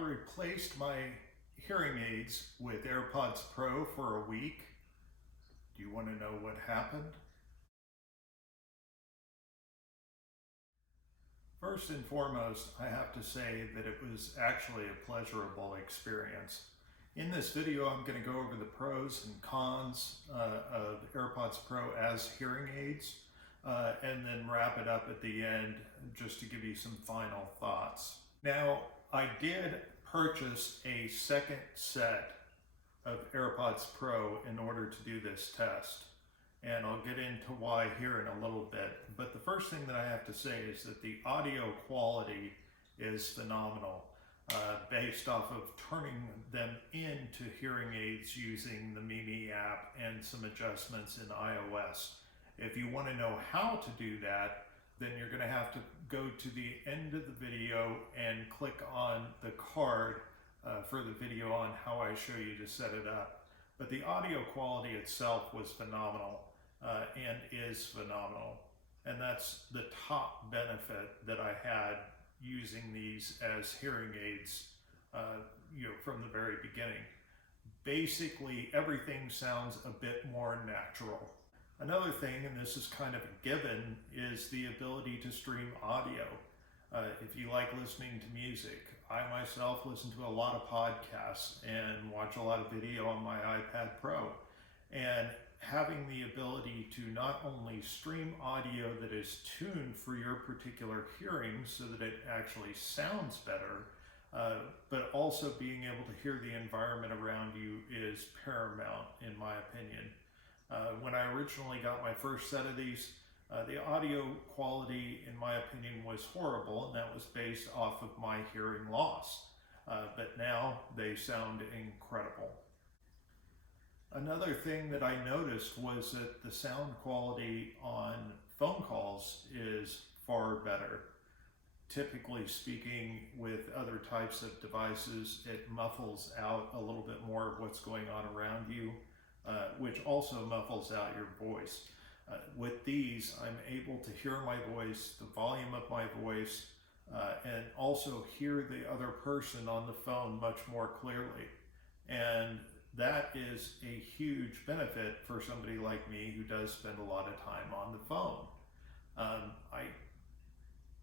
replaced my hearing aids with AirPods Pro for a week. Do you want to know what happened? First and foremost, I have to say that it was actually a pleasurable experience. In this video, I'm going to go over the pros and cons of AirPods Pro as hearing aids, and then wrap it up at the end just to give you some final thoughts. Now, I did purchase a second set of AirPods Pro in order to do this test, and I'll get into why here in a little bit. But the first thing that I have to say is that the audio quality is phenomenal, based off of turning them into hearing aids using the Mimi app and some adjustments in iOS. If you want to know how to do that, then you're going to have to go to the end of the video and click on the card for the video on how I show you to set it up. But the audio quality itself was phenomenal, and is phenomenal. And that's the top benefit that I had using these as hearing aids from the very beginning. Basically, everything sounds a bit more natural. Another thing, and this is kind of a given, is the ability to stream audio. If you like listening to music, I myself listen to a lot of podcasts and watch a lot of video on my iPad Pro. And having the ability to not only stream audio that is tuned for your particular hearing so that it actually sounds better, but also being able to hear the environment around you is paramount in my opinion. When I originally got my first set of these, the audio quality, in my opinion, was horrible, and that was based off of my hearing loss. But now they sound incredible. Another thing that I noticed was that the sound quality on phone calls is far better. Typically speaking, with other types of devices, it muffles out a little bit more of what's going on around you, which also muffles out your voice. With these, I'm able to hear my voice, the volume of my voice, and also hear the other person on the phone much more clearly. And that is a huge benefit for somebody like me who does spend a lot of time on the phone. I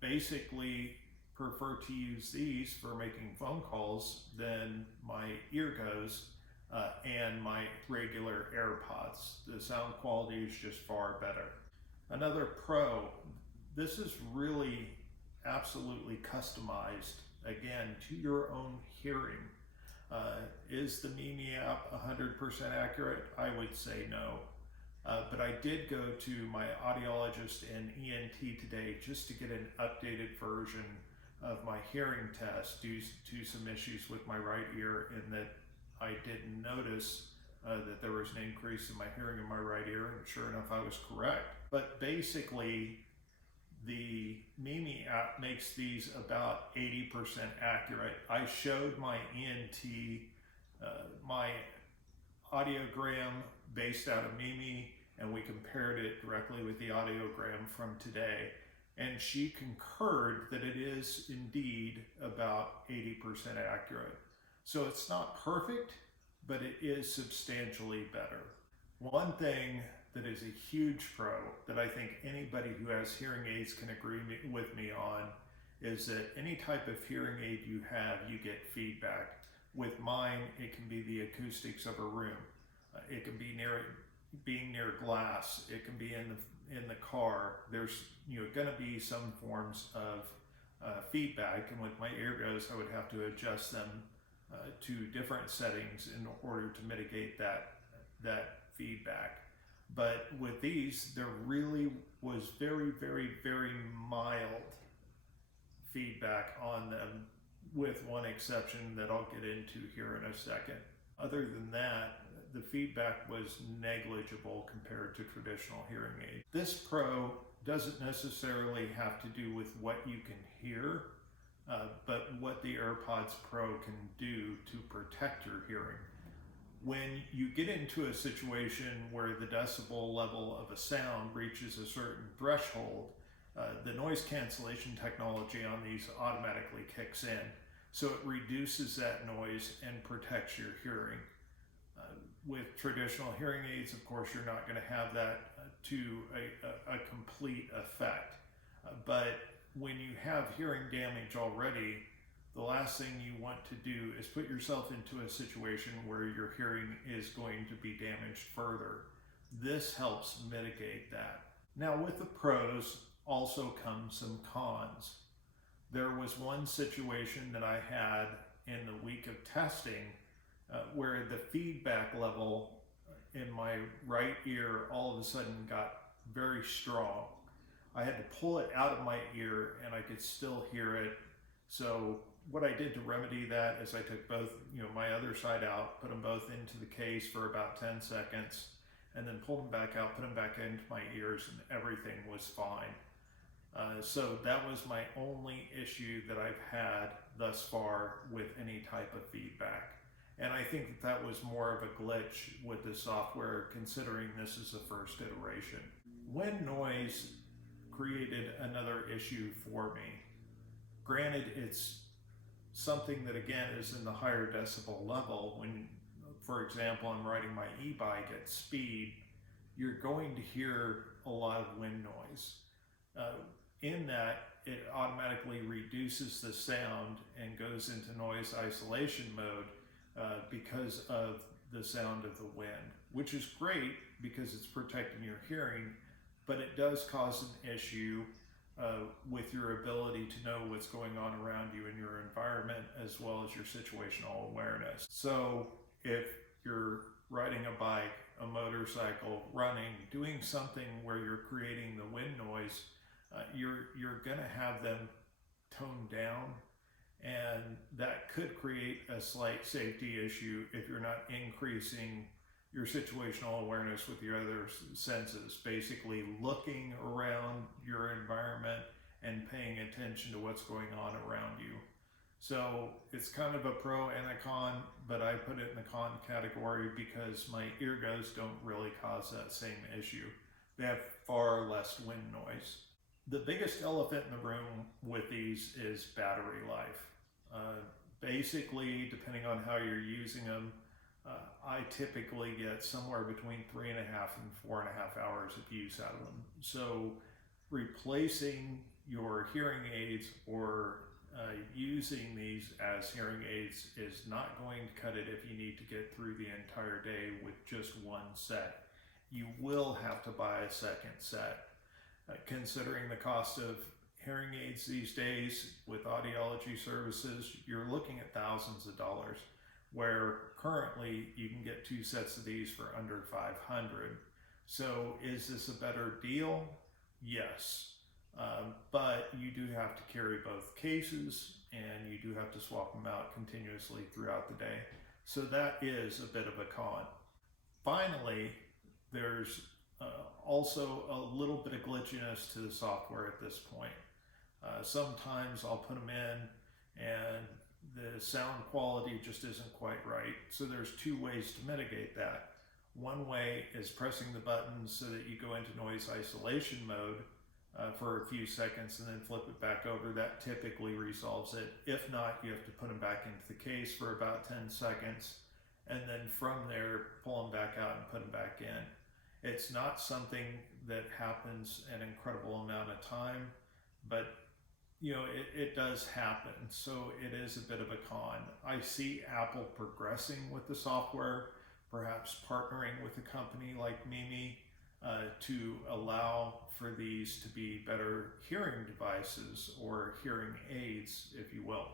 basically prefer to use these for making phone calls than my eargoes and my regular AirPods. The sound quality is just far better. Another pro, this is really absolutely customized, again, to your own hearing. Is the Mimi app 100% accurate? I would say no. But I did go to my audiologist and ENT today just to get an updated version of my hearing test due to some issues with my right ear, in that I didn't notice that there was an increase in my hearing in my right ear, and sure enough, I was correct. But basically, the Mimi app makes these about 80% accurate. I showed my ENT my audiogram based out of Mimi, and we compared it directly with the audiogram from today. And she concurred that it is indeed about 80% accurate. So it's not perfect, but it is substantially better. One thing that is a huge pro that I think anybody who has hearing aids can agree with me on is that any type of hearing aid you have, you get feedback. With mine, it can be the acoustics of a room. It can be being near glass. It can be in the car. There's going to be some forms of feedback, and with my eargoes, I would have to adjust them to different settings in order to mitigate that feedback. But with these, there really was very, very, very mild feedback on them, with one exception that I'll get into here in a second. Other than that, the feedback was negligible compared to traditional hearing aids. This Pro doesn't necessarily have to do with what you can hear, but what the AirPods Pro can do to protect your hearing. When you get into a situation where the decibel level of a sound reaches a certain threshold, the noise cancellation technology on these automatically kicks in. So it reduces that noise and protects your hearing. With traditional hearing aids, of course, you're not going to have that to a complete effect. But when you have hearing damage already, the last thing you want to do is put yourself into a situation where your hearing is going to be damaged further. This helps mitigate that. Now, with the pros also come some cons. There was one situation that I had in the week of testing where the feedback level in my right ear all of a sudden got very strong. I had to pull it out of my ear and I could still hear it. So what I did to remedy that is I took both, my other side out, put them both into the case for about 10 seconds, and then pulled them back out, put them back into my ears, and everything was fine. So that was my only issue that I've had thus far with any type of feedback. And I think that was more of a glitch with the software, considering this is the first iteration. Wind noise created another issue for me. Granted, it's something that again is in the higher decibel level. When, for example, I'm riding my e-bike at speed, you're going to hear a lot of wind noise. In that, it automatically reduces the sound and goes into noise isolation mode because of the sound of the wind, which is great because it's protecting your hearing, but it does cause an issue with your ability to know what's going on around you in your environment, as well as your situational awareness. So if you're riding a bike, a motorcycle, running, doing something where you're creating the wind noise, you're gonna have them toned down, and that could create a slight safety issue if you're not increasing your situational awareness with your other senses, basically looking around your environment and paying attention to what's going on around you. So it's kind of a pro and a con, but I put it in the con category because my earbuds don't really cause that same issue. They have far less wind noise. The biggest elephant in the room with these is battery life. Basically, depending on how you're using them, I typically get somewhere between 3.5 and 4.5 hours of use out of them. So replacing your hearing aids or using these as hearing aids is not going to cut it if you need to get through the entire day with just one set. You will have to buy a second set. Considering the cost of hearing aids these days with audiology services, you're looking at thousands of dollars, where currently you can get 2 sets of these for under $500. So is this a better deal? Yes. But you do have to carry both cases and you do have to swap them out continuously throughout the day. So that is a bit of a con. Finally, there's also a little bit of glitchiness to the software at this point. Sometimes I'll put them in and the sound quality just isn't quite right. So there's 2 ways to mitigate that. One way is pressing the buttons so that you go into noise isolation mode for a few seconds and then flip it back over. That typically resolves it. If not, you have to put them back into the case for about 10 seconds and then from there pull them back out and put them back in. It's not something that happens an incredible amount of time, but it does happen. So it is a bit of a con. I see Apple progressing with the software, perhaps partnering with a company like Mimi to allow for these to be better hearing devices or hearing aids, if you will.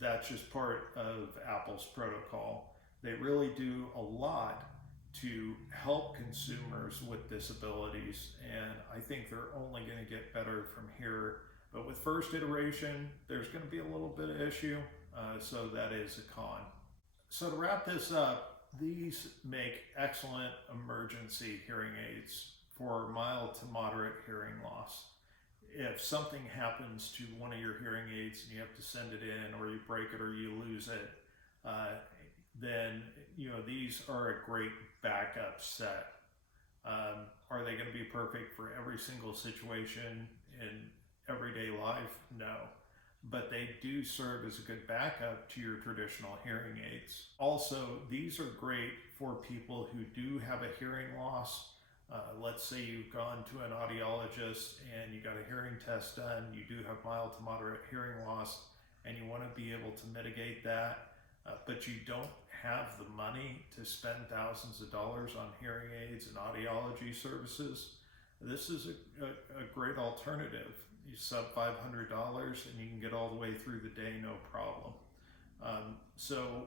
That's just part of Apple's protocol. They really do a lot to help consumers with disabilities, and I think they're only going to get better from here. But with first iteration, there's going to be a little bit of issue, so that is a con. So to wrap this up, these make excellent emergency hearing aids for mild to moderate hearing loss. If something happens to one of your hearing aids and you have to send it in, or you break it or you lose it, then these are a great backup set. Are they going to be perfect for every single situation in everyday life? No. but they do serve as a good backup to your traditional hearing aids. Also, these are great for people who do have a hearing loss. Let's say you've gone to an audiologist and you got a hearing test done, you do have mild to moderate hearing loss, and you want to be able to mitigate that, but you don't have the money to spend thousands of dollars on hearing aids and audiology services. This is a great alternative. You sub $500 and you can get all the way through the day, no problem. So,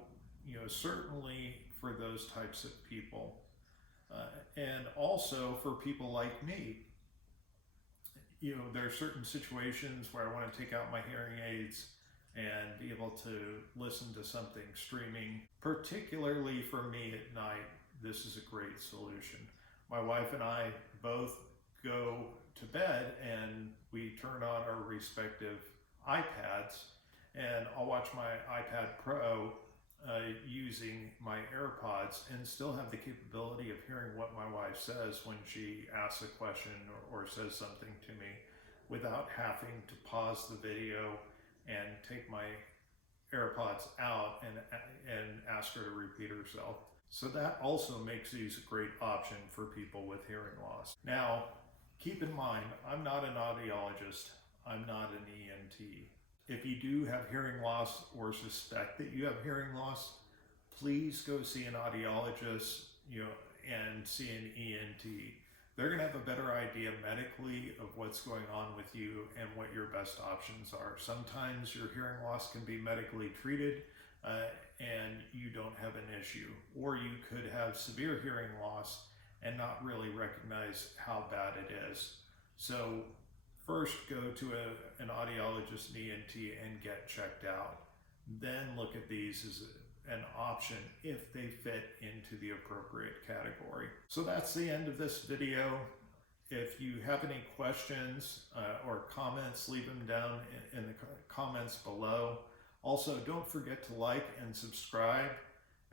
certainly for those types of people. And also for people like me, there are certain situations where I want to take out my hearing aids and be able to listen to something streaming. Particularly for me at night, this is a great solution. My wife and I both go to bed and we turn on our respective iPads, and I'll watch my iPad Pro using my AirPods and still have the capability of hearing what my wife says when she asks a question or says something to me without having to pause the video and take my AirPods out and ask her to repeat herself. So that also makes these a great option for people with hearing loss. Now, keep in mind, I'm not an audiologist. I'm not an ENT. If you do have hearing loss or suspect that you have hearing loss, please go see an audiologist, and see an ENT. They're going to have a better idea medically of what's going on with you and what your best options are. Sometimes your hearing loss can be medically treated and you don't have an issue, or you could have severe hearing loss and not really recognize how bad it is. So first go to an audiologist and ENT and get checked out. Then look at these as an option if they fit into the appropriate category. So that's the end of this video. If you have any questions or comments, leave them down in the comments below. Also, don't forget to like and subscribe,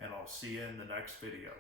and I'll see you in the next video.